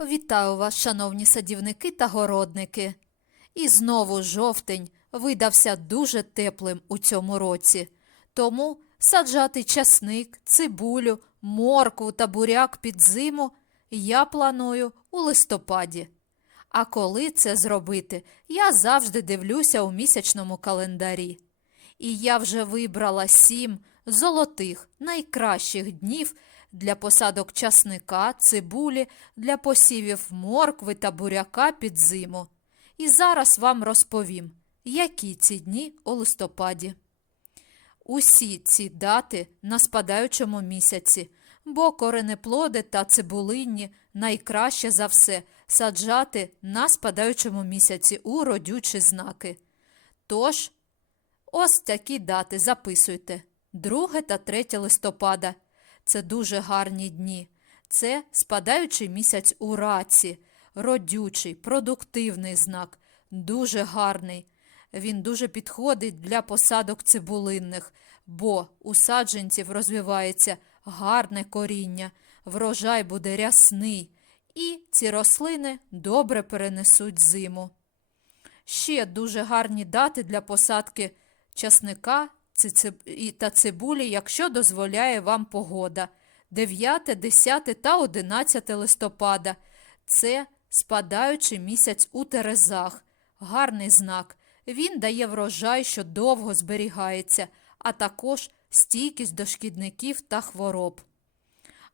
Вітаю вас, шановні садівники та городники. І знову жовтень видався дуже теплим у цьому році. Тому саджати часник, цибулю, моркву та буряк під зиму я планую у листопаді. А коли це зробити, я завжди дивлюся у місячному календарі. І я вже вибрала сім золотих найкращих днів для посадок часника, цибулі, для посівів моркви та буряка під зиму. І зараз вам розповім, які ці дні у листопаді. Усі ці дати на спадаючому місяці, бо коренеплоди та цибулинні найкраще за все саджати на спадаючому місяці у родючі знаки. Тож, ось такі дати записуйте: 2 та 3 листопада. Це дуже гарні дні. Це спадаючий місяць у раці, родючий, продуктивний знак, дуже гарний. Він дуже підходить для посадок цибулинних, бо у саджанців розвивається гарне коріння, врожай буде рясний, і ці рослини добре перенесуть зиму. Ще дуже гарні дати для посадки часника та цибулі, якщо дозволяє вам погода. 9, 10 та 11 листопада. Це спадаючий місяць у Терезах. Гарний знак. Він дає врожай, що довго зберігається, а також стійкість до шкідників та хвороб.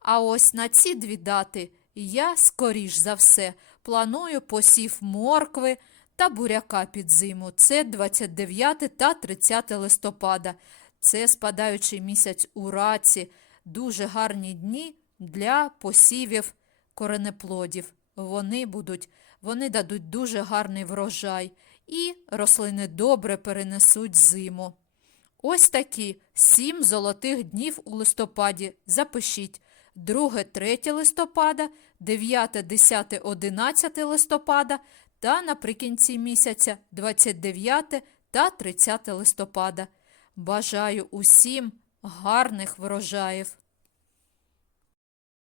А ось на ці дві дати я, скоріш за все, планую посів моркви та буряка під зиму. Це 29 та 30 листопада. Це спадаючий місяць у раці. Дуже гарні дні для посівів коренеплодів. Вони будуть, вони дадуть дуже гарний врожай, і рослини добре перенесуть зиму. Ось такі сім золотих днів у листопаді. Запишіть 2-3 листопада, 9, 10, 11 листопада та наприкінці місяця 29 та 30 листопада. Бажаю усім гарних врожаїв!